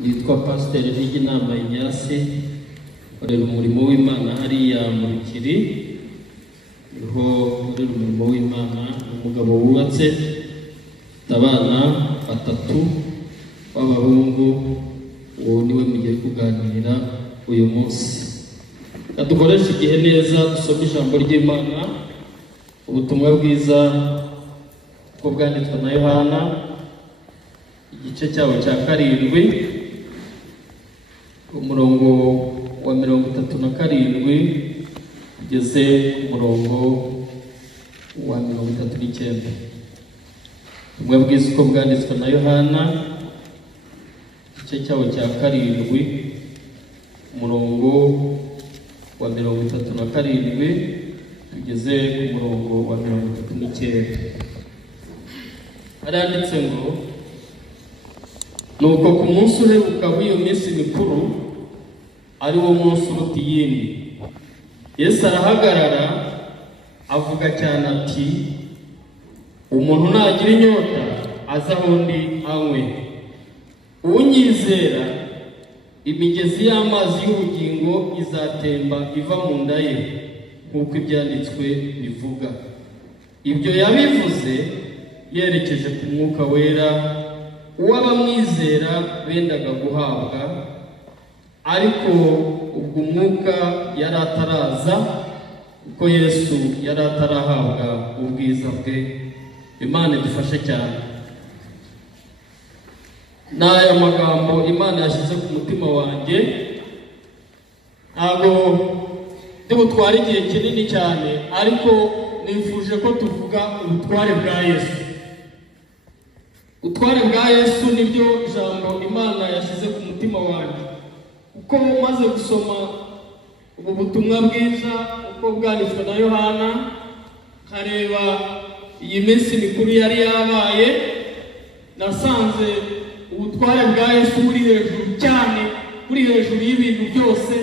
Nitwa Pasteur Ignace, korera umurimo w'Imana hariya mu Rukiri, niho korera umurimo w'Imana, umugabo wubatse abana batatu b'abahungu, uwo niwe mugiye kuganira uyu munsi. Dukoresha igihe neza dusoma ijambo ry'Imana, ubutumwa bwiza ko bwanditswe na Yohana, igice cyawo cya 7, umurongo wa 37 kugeze ku murongo wa 39. Ubutumwa bwiza uko bwanditswe na Yohana, igice cyawo cya 7, umurongo wa 37 tugeze ku murongo wa 39. Aranditse ngo, nuko ku munsi uheruka w'iyo minsi mikuru, ari wo munsi uruta iyindi, Yesu arahagarara avuga cyane ati, umuntu nagira inyota aza aho ndi anywe, unyizera imigezi y'amazi y'ubugingo izatemba iva mu nda ye, nk'uko ibyanditswe bivuga. Ibyo yabivuze yerekeje ku Mwuka Wera uw'abamwizera bendaga guhabwa, ariko ubwo Umwuka yari ataraza, kuko Yesu yari atarahabwa ubwiza bwe. Imana idufashe cyane. N'aya magambo Imana yashyize ku mutima wanjye, ntabwo butwara igihe kinini cyane, ariko nifuje ko tuvuga ubutware bwa Yesu. Ubutware bwa Yesu nibyo ijambo Imana yashyize ku mutima wanjye. Uko maze gusoma ubu butumwa bwiza uko bwanditswe na Yohana, kareba iyi minsi mikuru yari yabaye, nasanze ubutware bwa Yesu buri hejuru cyane, buri hejuru y'ibintu byose.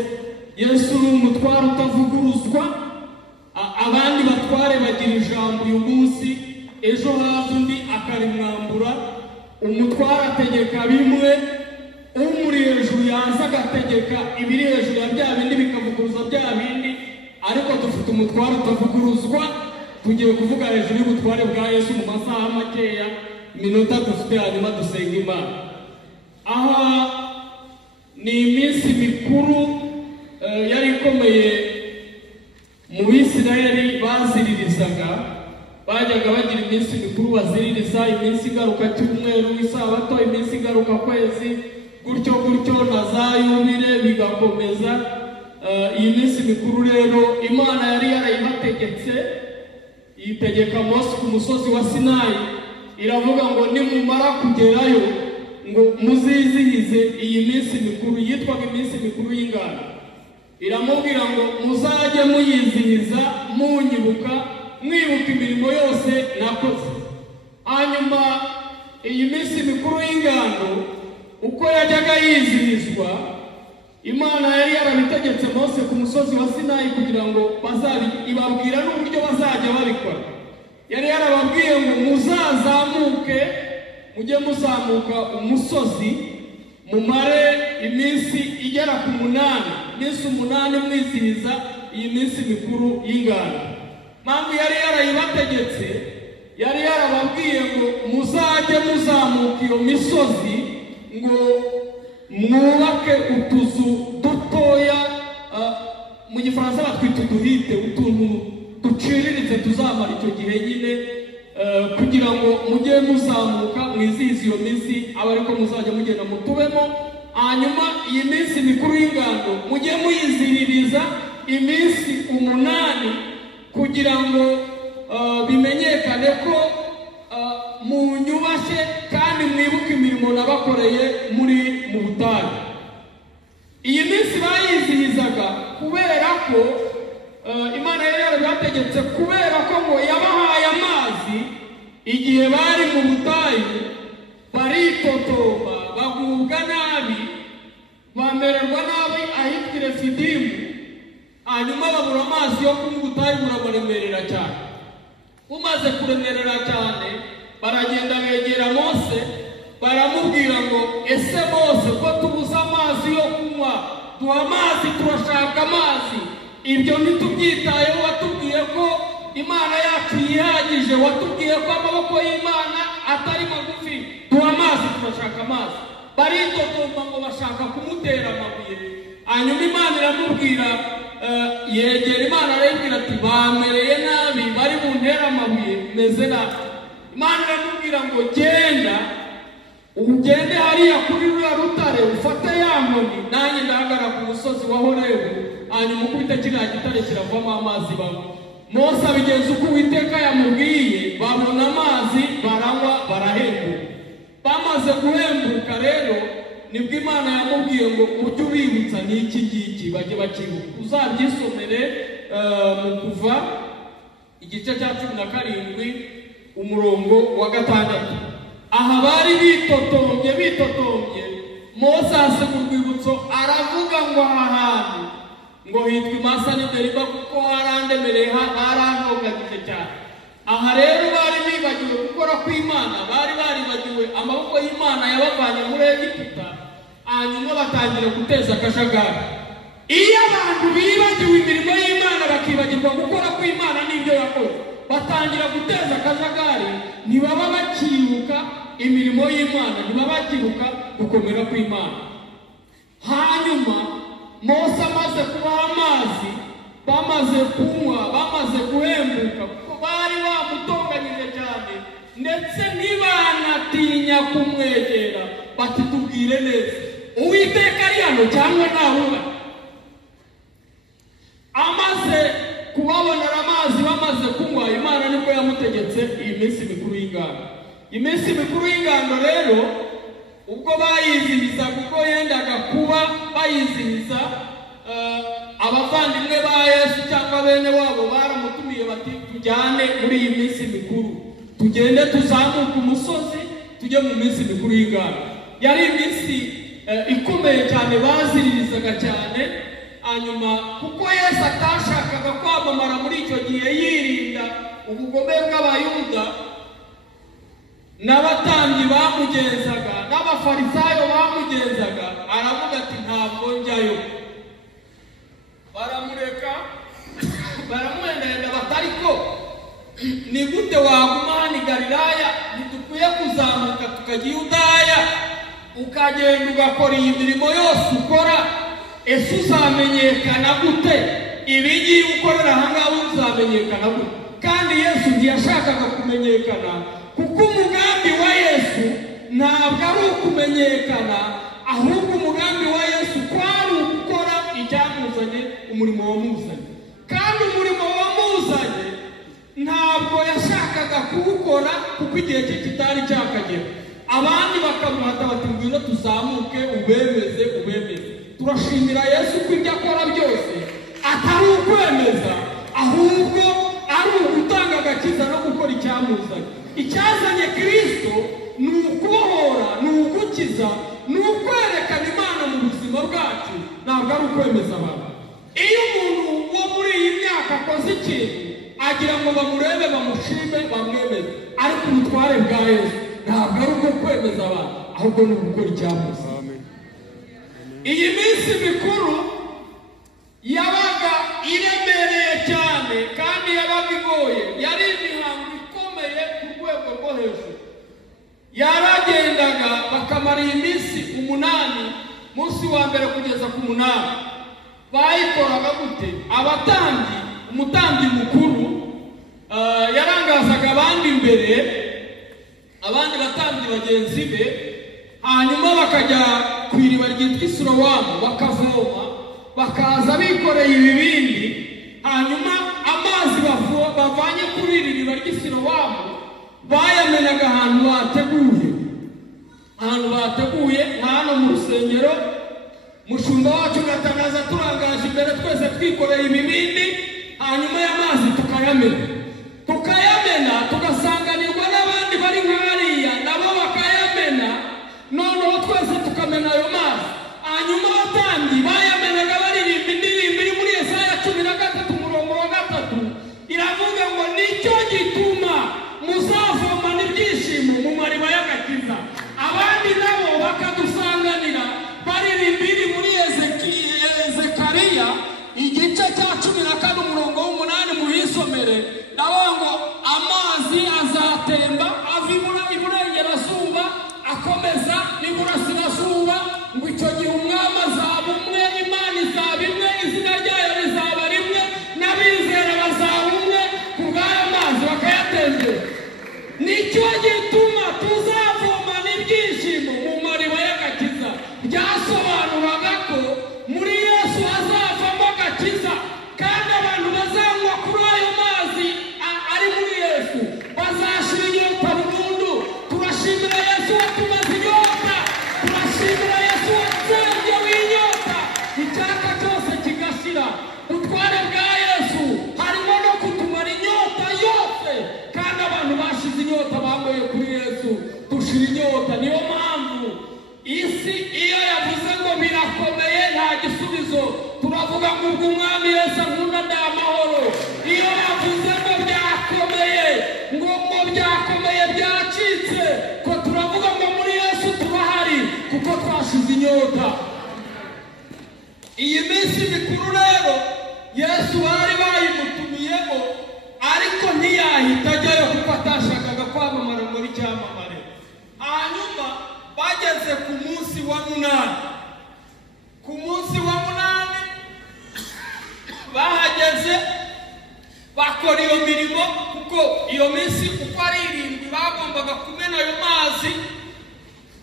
Yesu ni umutware utavuguruzwa. Abandi batware bagira ijambo uyu munsi, ejo haza undi akarimwambura. Umutware ategeka bimwe, umuri hejuru yaza agategeka ibiri hejuru ya bya bindi bikavuguruza bya bindi, ariko dufite umutware utavuguruzwa. Tugiye kuvuga hejuru y'ubutware bwa Yesu mu masaha makeya, iminota dufite, hanyuma dusenga Imana. Aha ni iminsi mikuru yari ikomeye mu Bisirayeli baziririzaga. Bajyaga bagira iminsi mikuru baziririza, iminsi igaruka cyumweru, isabato, iminsi igaruka kwezi, gutyo gutyo na za yubile bigakomeza. Iyi minsi mikuru rero Imana yari yarayibategetse, yitegeka Mose ku musozi wa Sinayi. Iravuga ngo nimumara kugerayo ngo muzizihize iyi minsi mikuru, yitwaga iminsi mikuru y'ingando. Iramubwira ngo muzajye muyizihiza munyibuka, mwibuka imirimo yose nakoze. Hanyuma iyi minsi mikuru y'ingando uko yajyaga yizihizwa, Imana yari yarabitegetse Mose ku musozi wa Sinayi kugira ngo ibabwira n'uburyo bazajya babikora. Yari yarababwiye ngo muzazamuke, mujye muzamuka umusozi, mumare iminsi igera ku 8, iminsi 8 mwizihiza iyi minsi mikuru y'ingando. Mpamvu yari yarayibategetse, yari yarababwiye ngo muzajye muzamuka iyo misozi, ngo mwubake utuzu dutoya, mu Gifaransa batwita uduhite, utuntu duciriritse tuzamara icyo gihe nyine, kugira ngo mujye muzamuka mwizihiza iyo minsi, aba ariko muzajya mugenda mutubemo. Hanyuma iyi minsi mikuru y'ingando mujye muyiziririza iminsi 8, kugira ngo bimenyekane ko munyubashye kandi mwibuke imirimo nabakoreye muri mu butayu. Iyi minsi bayizihizaga kubera ko Imana yari yarabategetse, kubera ko ngo yabahaye amazi igihe bari mu butayu, baritotomba, bagubwa nabi, bamererwa nabi ahitwa Refidimu. Hanyuma babura amazi yo kunywa, ubutayu burabaremerera cyane. Umaze kuremerera cyane, baragenda begera Mose baramubwira ngo ese bose ko tubuza amazi yo kunywa, duha amazi, turashaka amazi. Ibyo ntitubyitayeho, watubwiye ko Imana yacu yihagije, watubwiye ko amaboko y'Imana atari magufi, duha amazi, turashaka amazi. Baritotomba ngo bashaka kumutera amabuye. Hanyuma Imana iramubwira, yegera Imana arabwira ati bamereye nabi, bari buntera amabuye meze nabi. Imana iramubwira ngo genda ugende hariya kuri ruriya rutare ufate ya nkoni, nanjye ndahagara ku musozi wa Horebu, hanyuma ukubita kiriya gitare kiravamo amazi banywa. Mose abigenza uko Uwiteka yamubwiye, babona amazi baranywa barahembuka. Bamaze guhembuka rero nibwo Imana yamubwiye ngo ujye ubibutsa n'iki ngiki bajye bakibuka. Uzabyisomere mu Kuva igice cya 17 umurongo wa 6. Aha bari bitotombye Mose asiga urwibutso aravuga ngo aha hantu ngo hitwa Imasa n'Imeriba kuko harandemereye harantonganyije cyane. Aha rero bari bibagiwe gukora kw'Imana, bari baribagiwe amaboko y'Imana yabavanye muri Egiputa, hanyuma batangira guteza akajagari. Iyo abantu bibagiwe imirimo y'Imana bakibagirwa gukora kw'Imana n'ibyo yakoze, batangira guteza akajagari, ntibaba bakibuka imirimo y'Imana, ntibaba bakibuka gukomera kw'Imana. Hanyuma Mose amaze kubaha amazi, bamaze kunywa, bamaze guhembuka, kuko bari bamutonganyije cyane, ndetse ntibanatinya kumwegera, bati tubwire neza Uwiteka ari hano cyangwa ntahuba. Amaze kubabonera amazi, bamaze kunywa, Imana nibwo yamutegetse iyi minsi mikuru y'ingando. Iminsi mikuru y'ingando rero ubwo bayizihiza, kuko yendaga kuba bayizihiza, abavandimwe ba Yesu cyangwa bene wabo baramutumiye bati tujyane muri iyi minsi mikuru, tugende tuzamuka umusozi tujye mu minsi mikuru y'ingando. Yari iminsi ikomeye cyane baziririzaga cyane. Hanyuma kuko Yesu atashakaga kwamamara muri icyo gihe, yirinda ubugome bw'Abayuda n'abatambyi bamugenzaga n'abafarisayo bamugenzaga, aravuga ati ntabwo njyayo. Baramureka baramwendenda batariko ni gute waguma hano i Galilaya, ntidukwiye kuzamuka tukajya i Yudaya ukagenda ugakora iyi mirimo yose ukora, ese uzamenyekana gute? Ibigi ukorera ahangaha uzamenyekana gute? Kandi Yesu ntiyashakaga kumenyekana, kuko umugambi wa Yesu ntabwo ari ukumenyekana, ahubwo umugambi wa Yesu kwari gukora icyamuzanye, umurimo wamuzanye. Kandi umurimo wamuzanye ntabwo yashakaga kuwukora kuko igihe cye kitari cyakagera. Abandi bakamuhata bati ngwino tuzamuke ubemeze. Turashimira Yesu ko ibyo akora byose atari ukwemeza, ahubwo ari ugutanga agakiza no gukora icyamuzanye. Icyazanye Kristo ni ukubohora, ni ugukiza, ni ukwerekana Imana mu buzima bwacu, ntabwo ari ukwemeza abantu. Iyo umuntu wo muri iyi myaka akoze ikintu agira ngo bamurebe, bamushime, bamwemeze, ariko ubutware bwa Yesu ntabwo ari uko kwemeza abantu, ahubwo ni ugukora icyamuzanye. Iyi minsi mikuru yabaga iremereye cyane kandi yabaga igoye, yari imihango ikomeye ku rwego rwo hejuru. Yaragendaga bakamara iyi minsi 8, munsi wa mbere kugeza ku 8. Bayikoraga gute? Abatambyi, umutambyi mukuru yarangazaga abandi imbere, abandi batambyi bagenzi be, hanyuma bakajya ku iriba ryitwa Silowamu bakavoma, bakaza bikoreye ibibindi, hanyuma amazi bavanye kuri iri riba ry'Isilowamu bayamenaga ahantu bateguye hano mu rusengero. Mushumba wacu gatanaza turangaje imbere twese twikoreye ibibindi, hanyuma y'amazi tukayamena tugasanganirwa n'abandi bari nk'ariya nabo bakayamena, noneho twese tukamena ayo mazi. Hanyuma abatambyi bayamenaga baririmba indirimbo iri muri Yesaya 13 umurongo wa 3, iravuga ngo nicyo gituma muzavomana ibyishimo mu mariba y'agakiza. Abandi n'iburasirazuba, ngo icyo gihe umwami azaba umwe, Imana izaba imwe, izina ryayo rizaba rimwe, n'abizera bazaba umwe, ku bw'ayo mazi bakayatembera. Nicyo gituma tuzavomana ibyishimo mu mariba y'agakiza. Byasobanuraga ko muri Yesu hazavamo agakiza, kandi abantu bazanywa kuri ayo mazi ari muri Yesu bazashira inyota burundu. Turashimira Yesu watumaze inyota, turashimira Yesu watsembye w'inyota, icyaka cyose kigashira. Ubutware bwa Yesu harimo no kutumara inyota yose, kandi abantu bashize inyota bambaye kuri Yesu dushira inyota. Niyo mpamvu isi iyo yavuze ngo birakomeye nta gisubizo, turavuga ngo ubwo umwami Yesu ankunda ndi amahoro. Iyo yavuze ngo byakomeye, ngo byakomeye byacitse, ko turavuga ngo muri Yesu turahari, kuko twashize inyota. Iyi minsi mikuru rero Yesu bari bayimutumiyemo, ariko ntiyahita ajyayo kuko atashakaga kwamamara muri cyamamare. Hanyuma bageze ku munsi wa munani. Ku munsi wa munani bahageze bakora iyo mirimo, kuko iyo minsi uko ari 7 bagombaga kumena ayo mazi.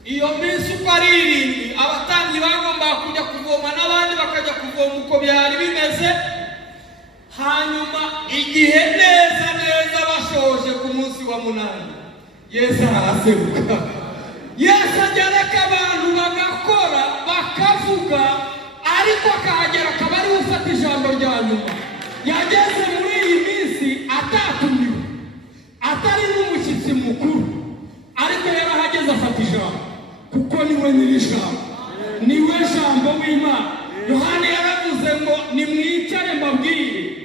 Iyo minsi uko ari 7 abatambyi bagombaga kujya kuvoma n'abandi bakajya kuvoma uko byari bimeze. Hanyuma igihe neza bashoje ku munsi wa munani, Yesu araseruka. Yesu agereka abantu bagakora bakavuga, ariko akahagera akaba ari ufata ijambo rya nyuma. Yageze muri iyi minsi atatumiwe, atari n'umushyitsi mukuru, ariko yarahageze afata ijambo, kuko niwe nyir'ijambo, niwe jambo w'Imana. Yohana yaravuze ngo nimwicare mbabwire.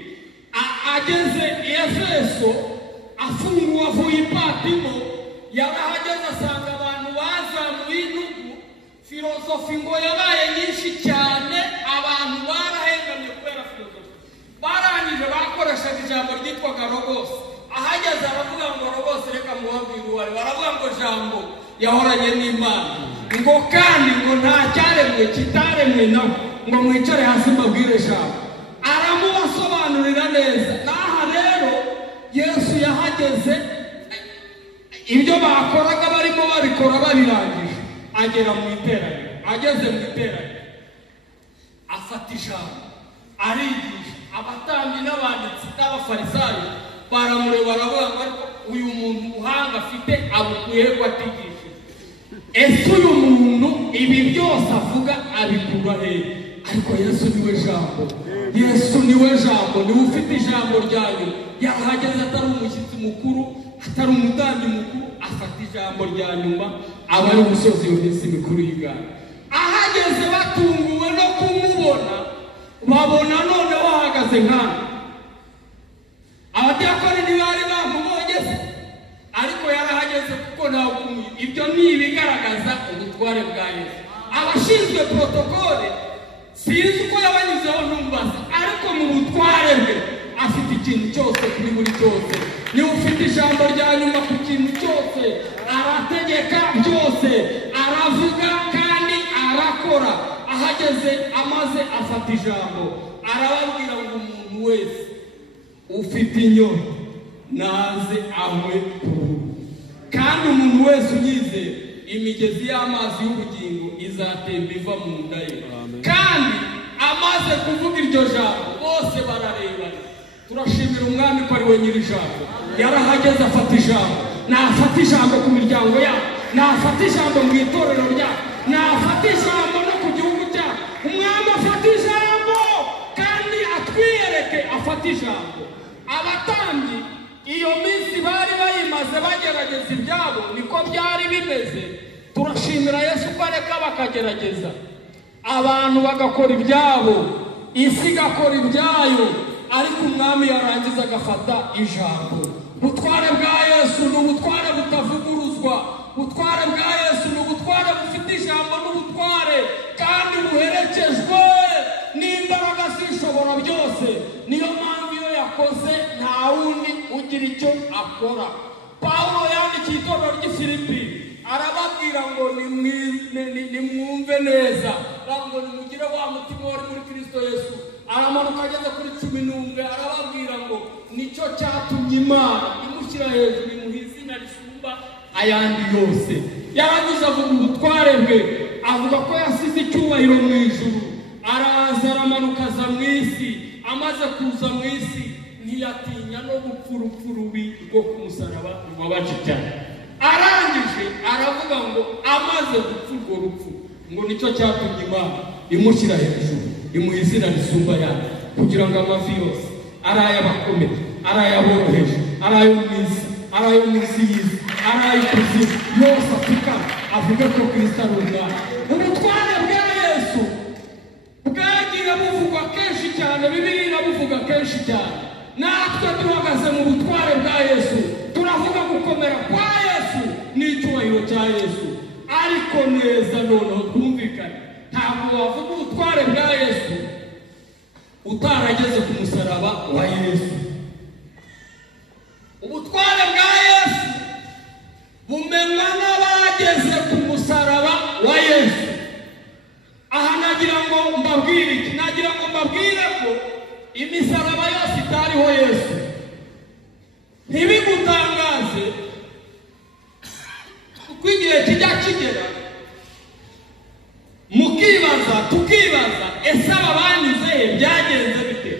Ageze i Efeso afunguwe avuye i Patimo, yarahageze asanga abantu bazamuye intugu, filozofi ngo yabaye nyinshi cyane, abantu barahengamye kubera filozofi. Barangije bakoreshaga ijambo ryitwaga logos. Ahageze aravuga ngo logos, reka mubabwire uwari. Baravuga ngo jambo yahoranye n'Imana, ngo kandi ngo nta cyaremwe kitaremwe nawe, ngo mwicare hasi mbabwire jambo. Aramubasobanurira neza. Naha rero Yesu yahageze, ibyo bakoraga barimo babikora babirangije, agera mu iteraniro. Ageze mu iteraniro afata ijambo, arigisha. Abatambyi n'abanditsi n'abafarisayo baramureba, baravuga ngo ariko uyu muntu ubuhanga afite abukuye ko atigishije. Ese uyu muntu ibi byose avuga abikura he? Ariko Yesu niwe jambo, Yesu niwe jambo, niwe ufite ijambo ryayo. Yahageze atari umushyitsi mukuru, atari umutambyi mukuru, afata ijambo rya nyuma, aba ari umusozi w'iminsi mikuru y'Igana. Ahageze batunguwe no kumubona, babona none wahagaze nkana. Abadiyakoni ntibari bamubonye se, ariko yarahageze kuko ntawe ukumuye. Ibyo ni ibigaragaza ubutware bwa Yesu. Abashinzwe protokole sinzi uko yabanyuzeho ntumbaza, ariko mu butware bwe afite ikintu cyose kuri buri cyose. Niwe ufite ijambo rya nyuma ku kintu cyose, arategeka byose, aravuga kandi arakora. Ahageze amaze afata ijambo, arababwira ngo umuntu wese ufite inyota naze anywe kandi umuntu wese unyizera imigezi y'amazi y'ubugingo izatemba iva mu nda ye. Kandi amaze kuvuga iryo jambo bose bararebana. Turashimira umwami ko ari we nyir'ijambo. Yarahageze afata ijambo. Nafata ijambo ku miryango yabo, nafata ijambo mu itorero ryabo, nafata ijambo no ku gihugu cyabo. Umwami afata ijambo kandi atwiyereke afata ijambo. Abatambyi iyo minsi bari bayimaze bagerageza ibyabo, niko byari bimeze. Turashimira Yesu ko areka bakagerageza, abantu bagakora ibyabo, isi igakora ibyayo, ariko umwami yarangiza agafata ijambo. Ubutware bwa Yesu ni ubutware butavuguruzwa. Ubutware bwa Yesu ni ubutware bufite ijambo n'ubutware, kandi buherekejwe n'imbaraga z'ishobora byose. Niyo mpamvu iyo yakoze nta wundi ugira icyo akora. Pawulo yandikiye itorero ry'i Filipi arababwira ngo ni nimwumve neza ngo nimugire wa mutima wari muri Kristo Yesu. Aramanuka ageze kuri 11 arababwira ngo nicyo cyatumye Imana imushyira hejuru imuha izina risumba ayandi yose. Yarangiza avuga ubutware bwe, avuga ko yasize icyubahiro mu ijuru, araza aramanuka aza mu isi. Amaze kuza mu isi ntiyatinya no gupfa urupfu rubi rwo ku musaraba rubabaje cyane. Arangije aravuga ngo amaze gupfa urwo rupfu ngo nicyo cyatumye Imana imushyira hejuru imuha izina risumba ayandi, kugira ngo amavi yose ari ay'abakomeye, ari ay'aboroheje, ari ayo mu isi, ari ayo mu isi y'isi, ari ay'ikuzimu yose apfukame avuga ko Kristo ari Umwami. Ubutware bwa Yesu bwagiye buvugwa kenshi cyane, Bibiliya irabuvuga kenshi cyane. Natwe duhagaze mu butware bwa Yesu, turavuga gukomera kwa Yesu n'icyubahiro cya Yesu. Ariko neza noneho twumvikane, ntabwo wavuga ubutware bwa Yesu utarageze ku musaraba wa Yesu. Ubutware bwa Yesu bumenywa n'abageze ku musaraba wa Yesu. Aha nagira ngo mbabwire iki? Nagira ngo mbabwire ko imisaraba yose itariho Yesu. Ntibigutangaze kuko igihe kijya kigera tukibaza ese aba banyuze he byagenze bite?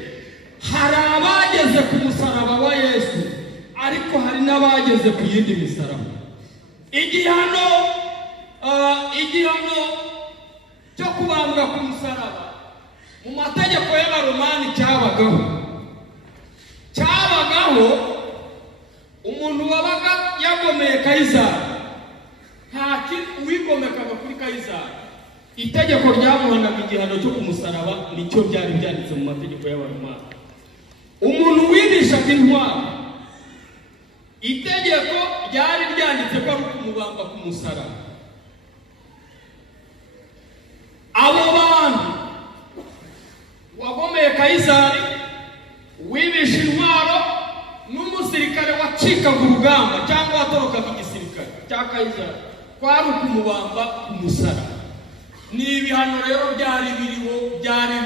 Hari abageze ku musaraba wa Yesu, ariko hari n'abageze ku yindi misaraba. Igihano cyo kubambwa ku musaraba mu mategeko y'Abaromani cyabagaho. Umuntu wabaga yagomeye Kayisari, nta uwigomekaga kuri Kayisari, itegeko ryamuhanaga igihano cyo ku musaraba nicyo byari byanditse mu mategeko y'Abaromani. Umuntu winishaga intwaro, itegeko ryari ryanditse ko ari kumubamba ku musaraba. Abo bantu wagomeye Kayisari, wibisha intwaro, n'umusirikare wacikaga urugamba cyangwa watorokaga igisirikare cya Kayisari, kwari kumubamba ku musaraba. Ni ibihano rero byari biriho, byari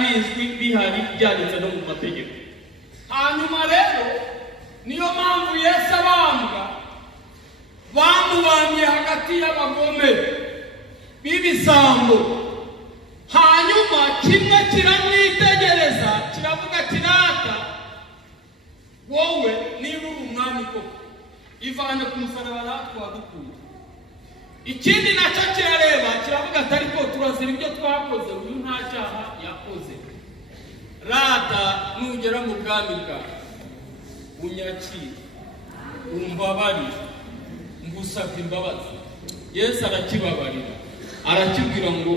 bizwi bihari, byanditse no mu mategeko. Hanyuma rero niyo mpamvu Yesu abambwa, bamubambye hagati y'abagome b'ibisambo. Hanyuma kimwe kiramwitegereza kiravuga ati, rata wowe niba uri umwami koko, ivane ku musaraba natwe wadukuye. Ikindi nacyo kirareba kiravuga ati, ariko turazira ibyo twakoze, uyu nta cyaha yakoze. Rata nugera mu bwami bwawe unyakire, umbabarire, ngusabye imbabazi. Yesu arakibabarira, arakibwira ngo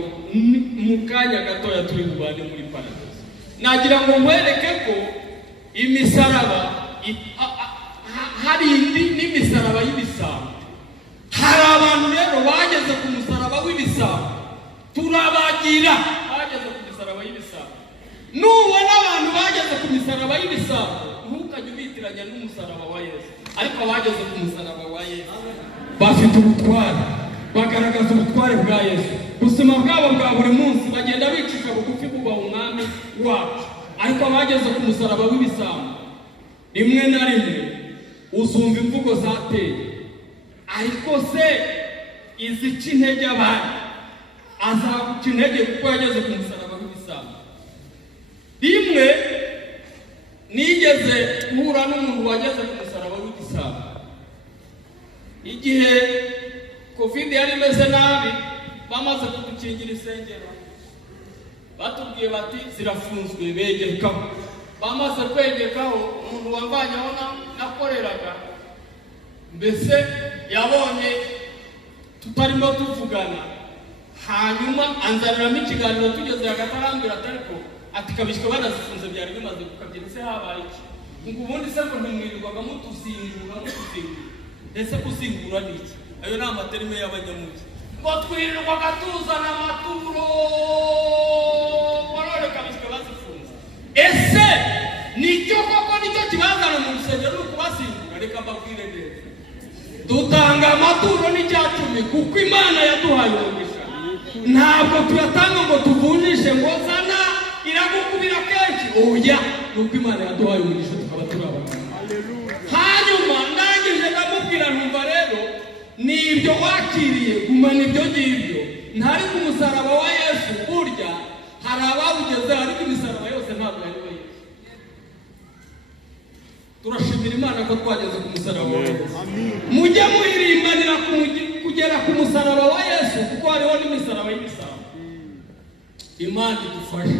mu kanya gatoya turi bubane muri paradizo. Nagira ngo nkwereke ko imisaraba hari n'imisaraba y'ibisambo. Hari abantu rero bageze ku musaraba w'ibisambo, turabagira bageze ku misaraba y'ibisambo. Nubona abantu bageze ku misaraba y'ibisambo, ntukajye ubitiranya n'umusaraba wa Yesu. Ariko abageze ku musaraba wa Yesu bafite ubutware, bagaragaza ubutware bwa Yesu. Ubuzima bwabo bwa buri munsi bagenda bicisha bugufi bubaha umwami wacu. Ariko abageze ku musaraba w'ibisambo, rimwe na rimwe uzumva imvugo zateye, ariko se izica intege abandi, azaguca intege kuko yageze ku musaraba w'ibisambo. Rimwe nigeze guhura n'umuntu wageze ku musaraba w'ibisambo. Igihe COVID yari imeze nabi, bamaze kudukingira isengero, batubwiye bati zirafunzwe, begekaho. Bamaze kwegekaho, umuntu wambanyeho nakoreraga, mbese yabonye tutarimo tuvugana, hanyuma anzaniramo ikiganiro tugeze hagati, arambwira ati, ariko ati kabishywe banazifunze byari bimaze kukabyina, se habaye iki? Ngo ubundi se ngo ntimwirirwaga mutuzingura. Ese kuzingura ni iki? Ayo ni amaterime y'abanyamugi. Ngo twirirwaga tuzana amaturo, warore kabishywe bazifunze. Ese nicyo koko nicyo kibazana mu rusengero ni ukubasingura? Reka mbabwire neza, dutanga amaturo n'icyacumi kuko Imana yaduhaye umugisha. Ntabwo tuyatanga ngo tuvunjishe ngo zana iragukubira kenshi. Oya, nuko Imana yaduhaye umugisha tukaba turabona. Hanyuma ndangije ndamubwira ntumva rero nibyo wakiriye gumana ibyo ngibyo. Ntari ku musaraba wa Yesu burya hari abawugeze ariko imisaraba yose ntabwo ari we. Turashimira Imana ko twageze ku musaraba wa Yesu. Mujye muhirimbanira kugera ku musaraba wa Yesu kuko hariho n'imisaraba y'imisambo. Imana idufashe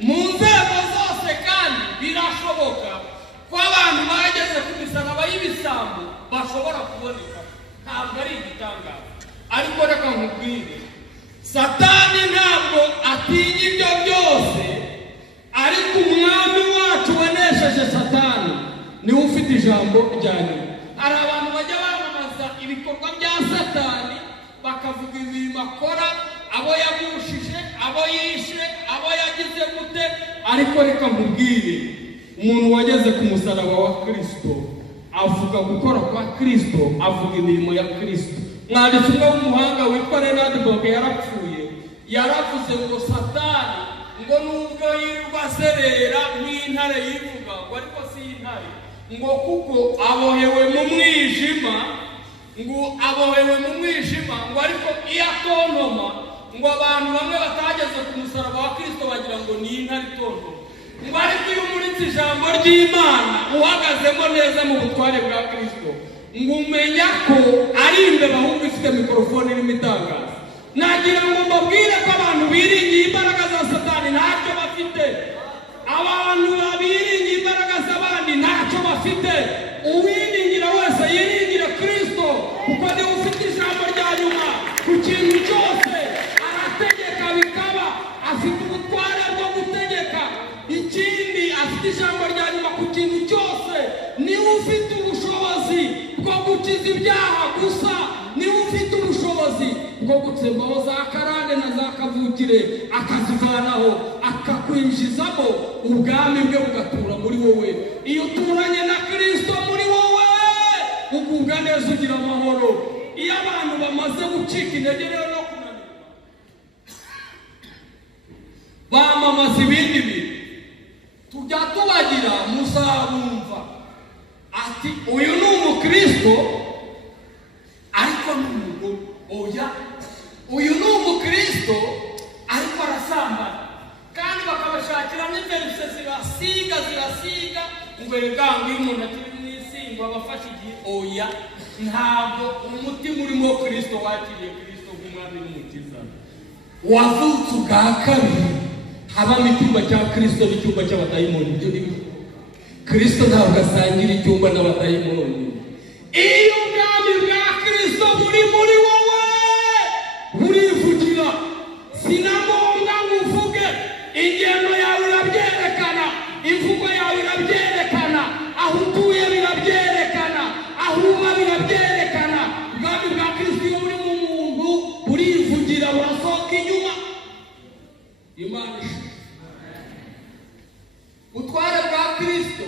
mu nzego zose, kandi birashoboka ko abantu bageze ku misaraba y'ibisambo bashobora kuboneka. Ntabwo ari igitangaza, ariko reka nkubwire, Satani ntabwo atinya ibyo byose, ariko umwami wacu wanesheje Satani niwe ufite ijambo rya nyuma. Hari abantu bajya bamamaza ibikorwa bya Satani bakavuga imirimo akora, abo yagushije, abo yishe, abo yagize gute. Ariko reka nkubwire, umuntu wageze ku musaraba wa Kristo avuga gukora kwa Kristo, avuga imirimo ya Kristo. Mwanditsi umwe w'umuhanga witwa Renard yarapfuye, yaravuze ngo Satani ngo nubwo yirirwa aserera nk'intare yivuga ngo ariko si intare, ngo kuko abohewe mu mwijima, ngo ariko iyo atontoma, ngo abantu bamwe batageze ku musaraba wa Kristo bagira ngo ni intare itontoma. Ngo ariko iyo umuritse ijambo ry'Imana uhagazemo neza mu butware bwa Kristo, ngo umenya ko ari imbere ahubwo ifite mikorofone irimo itangaza. Nagira ngo mbabwire ko abantu biringiye imbaraga za Satani ntacyo bafite. Abantu biringiye imbaraga z'abandi ntacyo bafite. Uwiringira wese yiringira Kristo kuko niwe ufite ijambo rya nyuma ku kintu cyose. Arategeka bikaba, afite ubutware bwo gutegeka. Ikindi, afite ijambo rya nyuma ku kintu cyose. Niwe ufite ubushobozi bwo gukiza ibyaha gusa, niwe ufite ubushobozi bwo gutsembaho za karande na za kavukire akazivanaho, akakwinjizamo ubwami bwe bugatura muri wowe. Iyo uturanye na Kristo muri wowe ugubwa neza, ugira amahoro. Iyo abantu bamaze gucika intege rero no kunanirwa, bamamaza ibindi bintu, tujya tubagira muzabumva ati uyu ni umukristo ariko ni umugore. Oya, uyu ni umukristo ariko arasambana, kandi bakabashakira n'imperuse zirasiga ngo egango iyo umuntu akiri mu isi ngo abafashe igihe. Oya, ntabwo umutima urimo Kristo wakiriye Kristo nk'umwami n'umukiza. Wavutse ubwa kabiri, habamo icyumba cya Kristo n'icyumba cy'abadayimoni. Ibyo ni Kristo ntabwo asangira icyumba n'abadayimoni. Iyo ubwami bwa Kristo buri muri wowe burivugira. Sinagombwa ngo uvuge, ingendo yawe irabyerekana, imvugo yawe irabyerekana, aho utuye birabyerekana, aho uba birabyerekana. Ubwami bwa Kristo iyo buri mu muntu burivugira, burasohoka inyuma. Imana ubutware bwa Kristo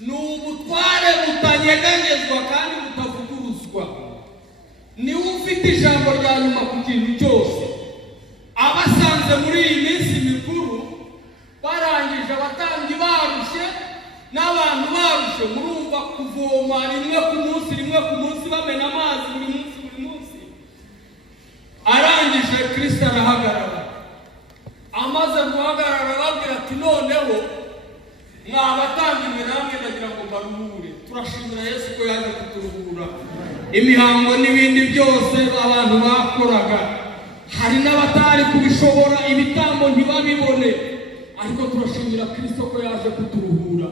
ni ubutware butanyeganyezwa kandi butavuguruzwa. Niwe ufite ijambo rya nyuma ku kintu cyose. Abasanze muri iyi minsi mikuru barangije, abatambyi barushye n'abantu barushye, murumva kuvoma rimwe ku munsi bamena amazi buri munsi. Arangije Kristo arahagarara, amaze guhagarara babwira ati noneho mwabatambyi mwe namwe ndagira ngo baruhure. Turashimira Yesu ko yaje kuturuhura. Imihango n'ibindi byose abantu bakoraga, hari n'abatari kubishobora, ibitambo ntibabibone, ariko turashimira Kristo ko yaje kuturuhura.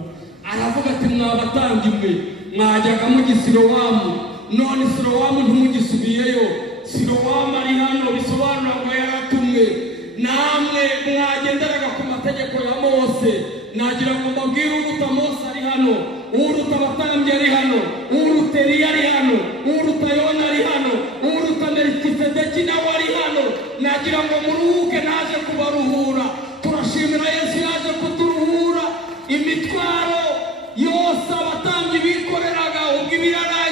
Aravuga ati mwabatambyi mwe mwajyaga mu Silowamu, none Silowamu ntimugisubiyeyo. Silowamu ari hano, bisobanura ngo yaratumwe. Namwe mwagenderaga ku mategeko ya Mose. Nagira ngo mbabwire, uruta Mose ari hano, uruta abatambyi ari hano, uruta Eliya ari hano, uruta Yona ari hano, uruta Melikisedeki nawe ari hano. Nagira ngo muruhuke, naje kubaruhura. Turashimira Yesu yaje kuturuhura. Imitwaro yose abatambyi bikoreraga ubwo ibirara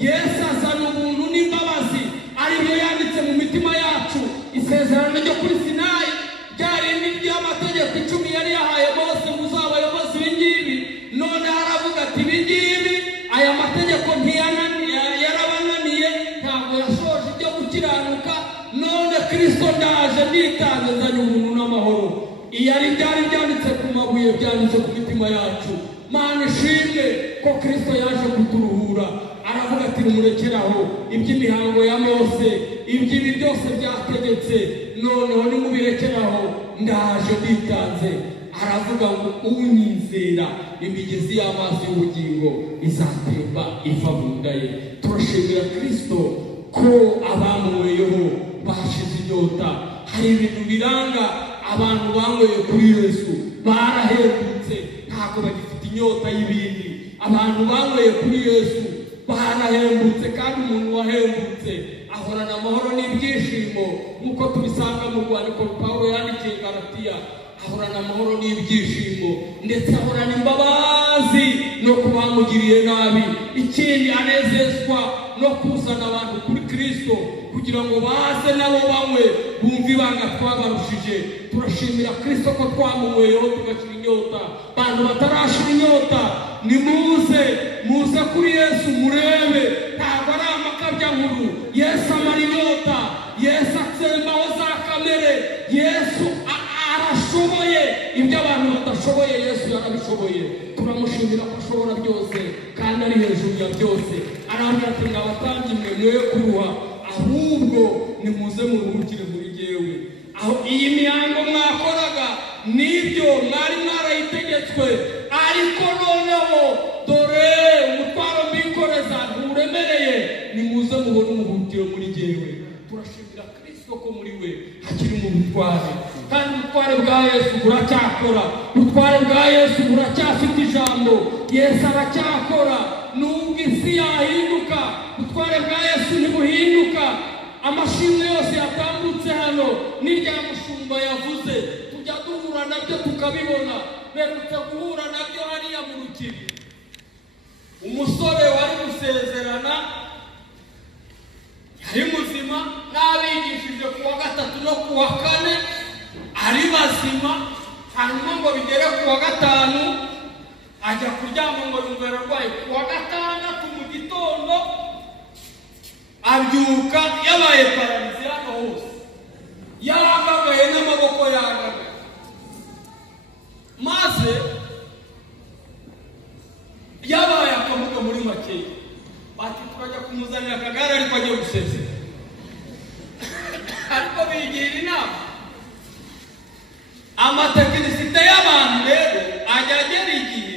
Yesu azana ubuntu n'imbabazi aribyo yanditse mu mitima yacu. Isezerano ryo kuri Sinayi ryarindi ry'amategeko 10 yari yahaye Mose muzabayobozi b'ingibi, none haravuga ati bingibi aya mategeko yarabananiye, ntabwo yashoje ibyo gukiranuka, none Kristo ndaje nitanze nzanye ubuntu n'amahoro. Iyari byari byanditse ku mabuye byanditse ku mitima yacu. Mana ishimwe ko Kristo yaje kuturuhura. Aravuga ati murekeraho iby'imihango ya Mose, iby'ibi byose byategetse, noneho nimubirekeraho ndaje bitanze. Aravuga ngo unyizera imigezi y'amazi y'ubugingo izatemba iva mu nda ye. Turashimira Kristo ko abamuweyeho bashize inyota. Hari ibintu biranga abantu banyweye kuri Yesu barahembutse, ntabwo bagifite inyota y'ibindi. Abantu banyweye kuri Yesu barahembutse, kandi umuntu wahembutse ahorana amahoro n'ibyishimo, nk'uko tubisanga mu rwandiko Pawulo yandikiye Galatiya. Ahorana amahoro n'ibyishimo, ndetse ahorana imbabazi no kubamugiriye nabi. Ikindi anezezwa no kuzana abantu kuri Kristo kugira ngo baze nabo bamwe bumve ibanga twabarushije. Turashimira Kristo ko twamuweyeho tugashira inyota. Bantu batarashira inyota nimuze kuri Yesu murebe, ntabwo ari amakabya nkuru. Yesu amara inyota, Yesu atsembaho za kamere, Yesu arashoboye ibyo abantu badashoboye, Yesu yarabishoboye. Turamushimira ko ashobora byose kandi ari hejuru ya byose. Arambwira ati ngabatambyi mwe mwe kuruha, ahubwo nimuze muruhukire muri jyewe. Aho iyi mihango mwakoraga nibyo mwari mwarayitegetswe, ariko noneho dore umutwaro mbikoreza nturemereye, nimuze mubone umuhukiro muri jyewe. Turashimira Kristo ko muri we hakiri mu butware, kandi ubutware bwa Yesu buracyakora. Ubutware bwa Yesu buracyafite ijambo. Yesu aracyakora nubwo isi yahinduka, ubutware bwa Yesu ntibuhinduka. Amashimwe yose yatambutse hano n'irya mushumba yavuze tujya duhura nabyo tukabibona. Berutse guhura nabyo hariya mu Rukiri, umusore wari gusezerana yari muzima, n'abigishije kuwa 3 no kuwa 4 ari bazima. Hanyuma ngo bigere kuwa 5 ajya kuryama ngo yumva arwaye. Kuwa 6 mu gitondo abyuka yabaye paralize hano hose, yagagaye n'amaboko yagagaye. Maze yabaye akamuga muri make, bati turajya kumuzanira akagare ariko agiye gusezera. Ariko bigira inama amatekinisite y'abantu rero ajya agera igihe,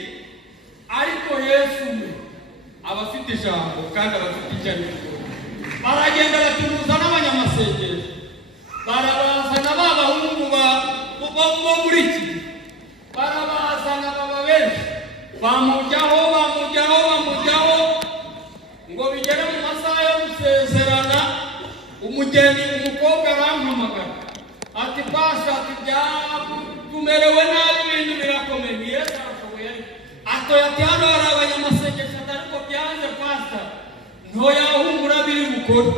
ariko Yesu we abafite ijambo kandi abafite icyarimwe. Baragenda baturuza n'abanyamasengesho, barabazana b'abahungu bo muri iki, barabazana baba benshi, bamujyaho ngo bigere mu masaha yo gusezerana. Umugeni umukobwa arampamagara ati Pasteur, ati tumerewe nabi, ibintu birakomeye. Yesu arashoboye. Atoya ati hano hari abanyamasengesho, ariko byanze Pasteur, ntoyahumura biri bukore.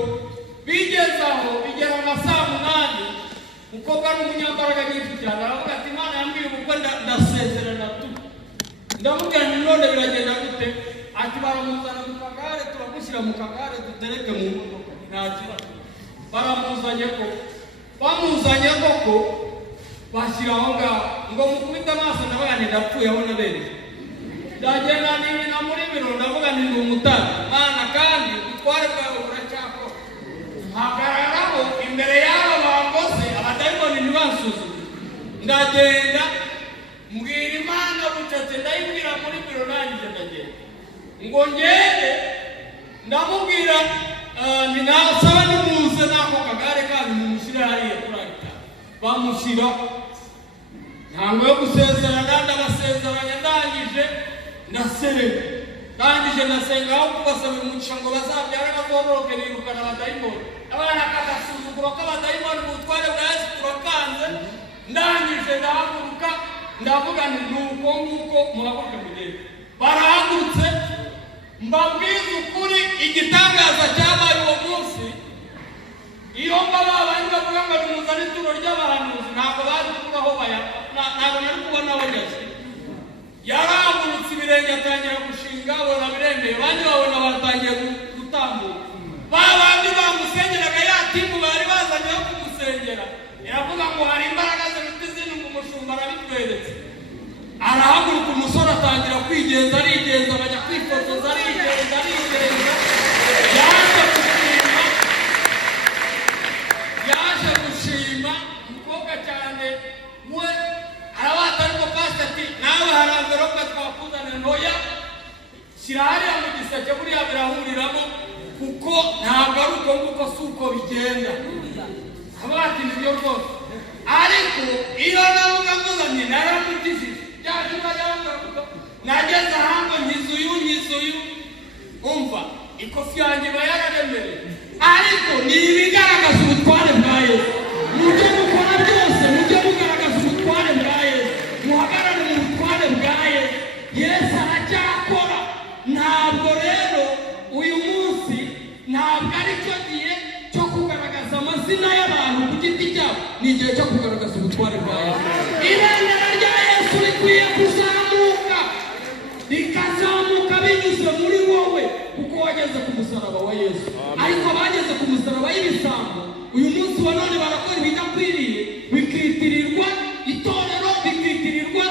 Bigeze aho bigera na saa 8, umukobwa n'umunyambaraga nyinshi cyane aravuga ati Imana yambwiye ubukwe ndasezerana tu. Ndamubwira nti none biragenda gute? Ati baramuzana mu kagare, turamushyira mu kagare dutereke mu modoka. Nta kibazo. Baramuzanye koko bashyira aho ngaho ngo mukubite amaso ndabagane ndapfuye aho nabereye. Ndagenda nibina muri biro ndavuga ni umutari Mana, kandi ubutware bwawe buracyakora. Hagararaho imbere y'abo bangose abadayimoni ntibasuzume. Ndagenda mbwira Imana bucece, ndayibwira muri biro nanjye ndagenda. Ngo ngende ndamubwira ninasaba nimuze n'ako kagare kandi mumushyire hariya kuri altar. Bamushyira ntabwo yo gusezerana, ndabasezeranya ndangije nasenga aho kubasaba umugisha ngo bazabyare bazororoke nirukana abadayimoni. Abana kagasuzuguro k'abadayimoni mu butware bwa Yesu turakanze. Ndangije ndahaguruka ndavuga nti nuko nguko muhaguruke mugende. Barahagurutse mbabwiza ukuri igitangaza cyabaye uwo munsi iyo babandi bavuga ngo nimuzane ituro ry'abahanuzi ntabwo bazi kubaho ntabwo nari kubona aho Yesu yarahagurutse ibirenge atangira gushinga abona biremeye abandi babona batangiye gutambuka babandi bamusengeraga ya timu bari bazanye yo kumusengera iravuga ngo hari imbaraga ziruta izindi ngo umushumba arabitweretse arahaguruka umusore atangira kwigenza arigenza bajya kwifotoza arigenza yaje gushima umukobwa cyane we arabata ariko Pasteur ati nawe hari envelope twakuzanira ntoya shyira hariya mu giseke buriya birahuriramo kuko ntabwo ari uko nguko si uko bigenda abati nibyo rwose ariko iyo navuga muzanye naramutije byajura yangaruka nageze ahantu nkizuyu umva ikofi yanjye bayararemereye ariko ni ibigaragaza ubutware bwa Yesu mujye mukora byose mujye mugaragaza ubutware bwa Yesu muhagarare mu butware bwa Yesu Yesu aracyakora ntabwo rero uyu munsi ntabwo ari cyo gihe cyo kugaragaza amazina y'abantu ku giti cyabo ni igihe cyo kugaragaza ubutware bwa Yesu ibendera rya Yesu rikwiye kuzamuka rikazamuka binyuze muri wowe kuko wageze ku musaraba wa Yesu ariko bageze ku musaraba y'ibisambo uyu munsi wa none barakora ibidakwiriye bikitirirwa itorero bikitirirwa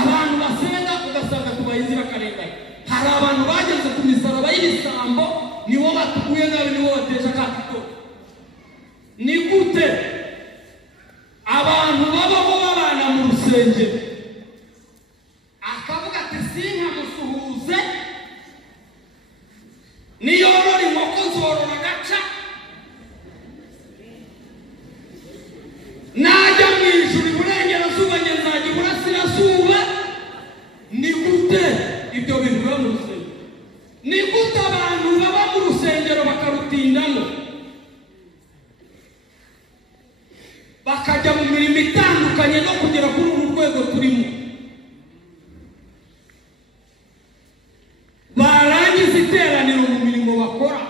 abantu basenga ugasanga tubaye inzirakarengane hari abantu bageze ku misaraba y'ibisambo nibo batuguye nabi nibo bateje akatito ni gute abantu babaho babana mu rusengero akavuga ati sinkamusuhuze niyorora inkoko zorora agaca najya mu ijuru iburengerazuba ngezajya iburasirazuba ni gute ibyo bintu biba mu rusengero ni gute abantu baba mu rusengero bakarutindamo bakajya mu mirimo itandukanye no kugera kuri uru rwego turimo barangiza iteraniro mu mirimo bakora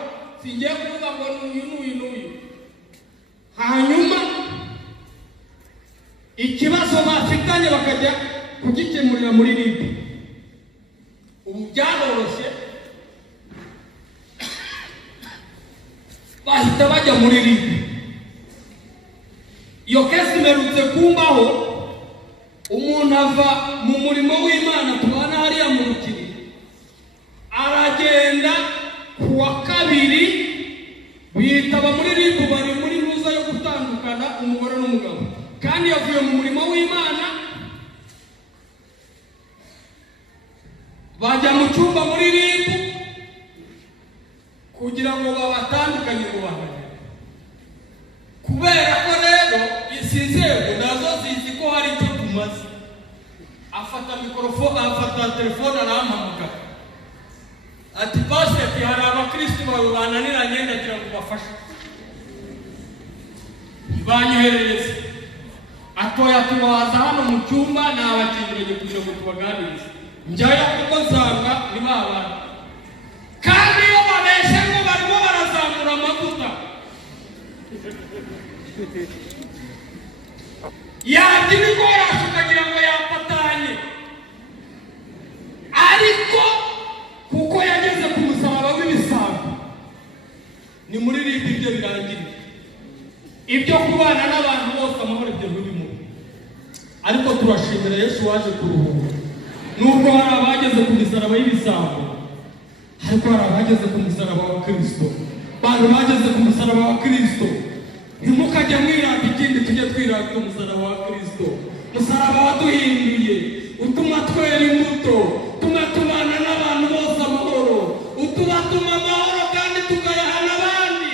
singiye kuvuga ngo n'uyu hanyuma ikibazo bafitanye bakajya kugikemurira muri ribi ubu byaroroshye bahita bajya muri ribi iyo kesi imerutse kumbaho umuntu ava mu murimo w'Imana tubana hariya mu rukiri aragenda kuwa kabiri bitaba muri ribu bari muri ruza yo gutandukana umugore n'umugabo kandi yavuye mu murimo w'Imana bajya mu cyumba muri ribu kugira ngo babatandukanye mu bantu kubera ko rero izi nzego nazo zizi ko hari icyo tumaze afata mikorofone afata telefone arampamagara ati Pasteur ati hari abakristo bawe bananiranye ndagira ngo bafashe banyoherereze atoya tubaza hano mu cyumba n'abakeneye kugira ngo tubaganirize njyayo kuko nsanga ni babana kandi iyo babeshe ngo barimo barazamura amavuta yagira igorasha ukagira ngo yapatanye ariko kuko yageze ku musaraba w'ibisambo ni muri ribi ibyo birangira ibyo kubana n'abantu bose amahoro ibyo birimo ariko turashimira Yesu waje kuruhuka nubwo hari abageze ku misaraba y'ibisambo ariko hari abageze ku musaraba wa Kristo bantu bageze ku musaraba wa Kristo ntimukajya mwirata ikindi tujye twirata umusaraba wa Kristo umusaraba waduhinduye utuma twera imbuto tugatubana n'abantu bose amahoro utubatuma amahoro kandi tukayahana abandi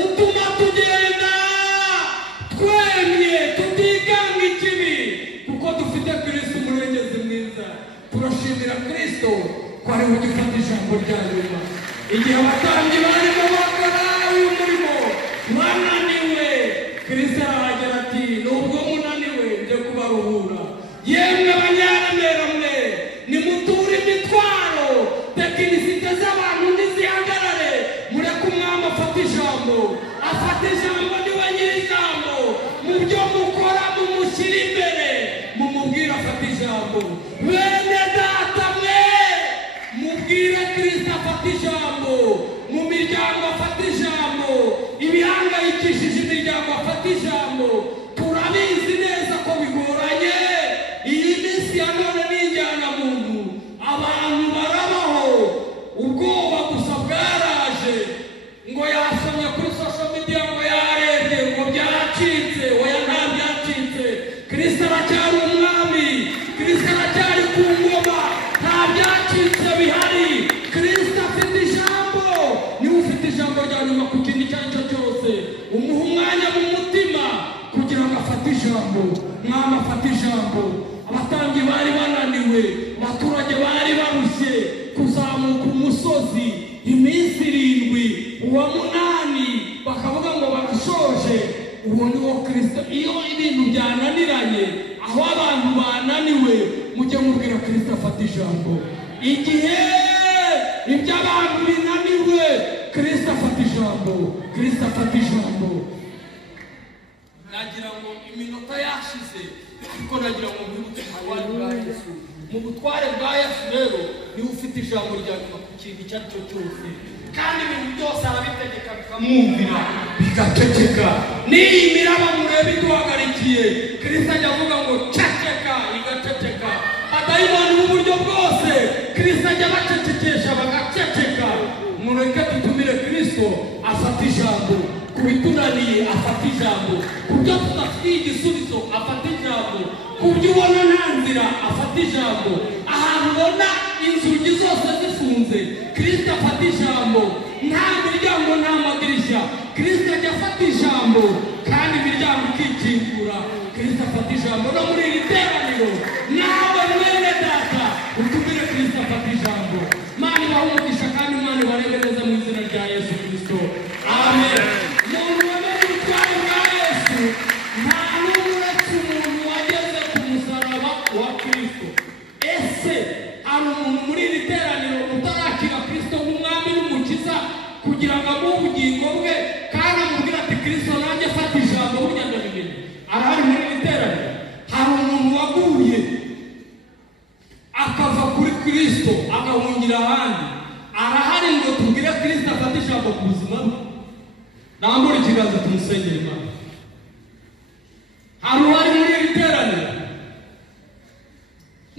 utuma tugenda twemye tutiganga ikibi kuko dufite Kristo umurengezi mwiza turashimira Kristo ko ari we ugifata ijambo rya nyuma igihe abatambyi barimo bakora uyu murimo bananiwe Kristo arabagera ati nubwo munaniwe njye kubaruhura yemwe abanyaremera mwe nimuture imitwaro tekinisite z'abantu ntizihagarare tubwire Kristo afata ijambo mu miryango, afata ijambo ibihangayikishije imiryango, afata ijambo. Turabizi neza ko bigoranye iyi minsi ya none n'injyana muntu, abantu barabaho ubwoba gusa bwaraje, ngo yasomye kuri social media ngo yarebye ngo byacitse. Oya, nta byacitse. Kristo aracyari umwami, Kristo aracyari ku ngoma, nta byacitse bihari. Kristo afite ijambo. Niba ufite ijambo rya nyuma ku kintu icyo ari cyo cyose, umuha umwanya mu mutima kugira ngo afate ijambo. Mwami afate ijambo. Abatambyi bari bananiwe, abaturage bari barushye kuzamuka umusozi iminsi 7, uwa 8 bakavuga ngo barashoje. Uwo ni wo Kristo. Iyo ibintu byananiranye, aho abantu bananiwe, mujye mubwira Kristo afata ijambo. Igihe ibyo abantu binaniwe, Kristo afata ijambo. Kristo afata ijambo. Nagira ngo iminota yashize, ariko nagira ngo mwibuke ubutware bwa Yesu. Mu butware bwa Yesu rero niwe ufite ijambo rya nyuma ku kintu icyo ari cyo cyose, kandi ibintu byose arabitegeka bikamwumvira bigaceceka. N'iyi miraba murebe iduhagarikiye, Kristo ajya avuga ngo ceceka, igaceceka. Abadayimoni b'uburyo bwose Kristo ajya abacecekesha bagaceceka. Mureke dutumire Kristo afata ijambo. Ku bitunaniye afata ijambo, ku byo tudafitiye igisubizo afata ijambo, ku byo ubona nta nzira afata ijambo, ahantu ubona inzugi zose zifunze Kristo afata ijambo. Nta miryango, nta madirishya, Kristo ajya afata ijambo, kandi imiryango ikikingura. Kristo afata ijambo. No muri iri teraniro nawe mwene data utumire Kristo afata ijambo. Mana ibahe umugisha, kandi Imana ibarebe neza mu izina rya Yesu Kristo. Amen. Umuntu wamenye ubutware bwa Yesu, nta n'umwe uretse umuntu wageze ku musaraba wa Kristo. Ese hari umuntu muri iri teraniro utarakira Kristo nk'umwami n'umukiza kugira ngo amuhe ubugingo bwe, kandi amubwira ati Kristo nanjye fata ijambo burya ndabimenye? Arahari muri iri teraniro? Hari umuntu waguye akava kuri Kristo agahungira ahandi? Arahari ngo tubwire Kristo afata ijambo ku buzima bwe? Nambura ikiganza tumusengere Imana. Hari uwari muri iri teraniro?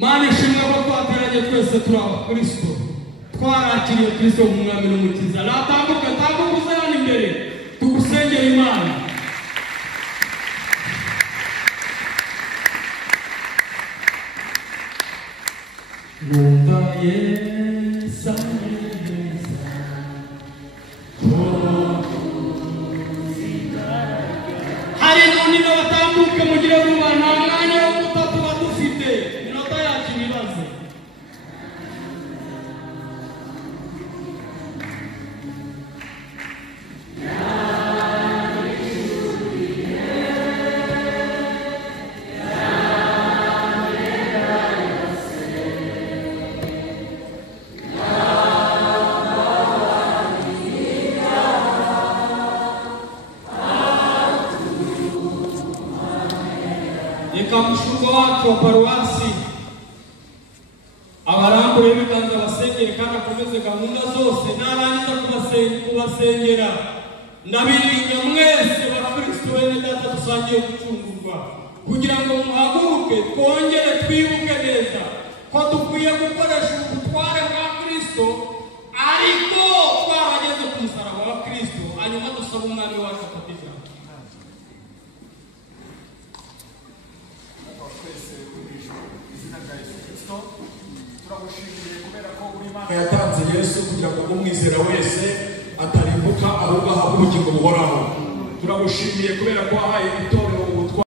Mana ishimwe ko twateranye twese turi abakristo, twarakiriye Kristo nk'umwami n'umukiza. Natambuka uze hano imbere tugusengere Imana. Numva Yesu hari none n'abatambuke mugire vuba, nta mwanya wo gutatu badufite, iminota yacu ibibazo. Umushumba wacu wa paruwasi abarambure ibiganza basengere, kandi akomeze gahunda zose. Narangiza kubasengera, ndabirinda mwese bakristo bene data dusangiye gucungurwa, kugira ngo muhaguruke twongere twibuke neza ko dukwiye gukoresha ubutware bwa Kristo, ariko twabageze ku musaraba wa Kristo, hanyuma dusaba umwami wacu afata ijambo. yatanze Yesu kugira ngo umwizera wese atarimbuka ahubwo ahabwe ubugingo buhoraho. Turagushimiye kubera ko wahaye itorero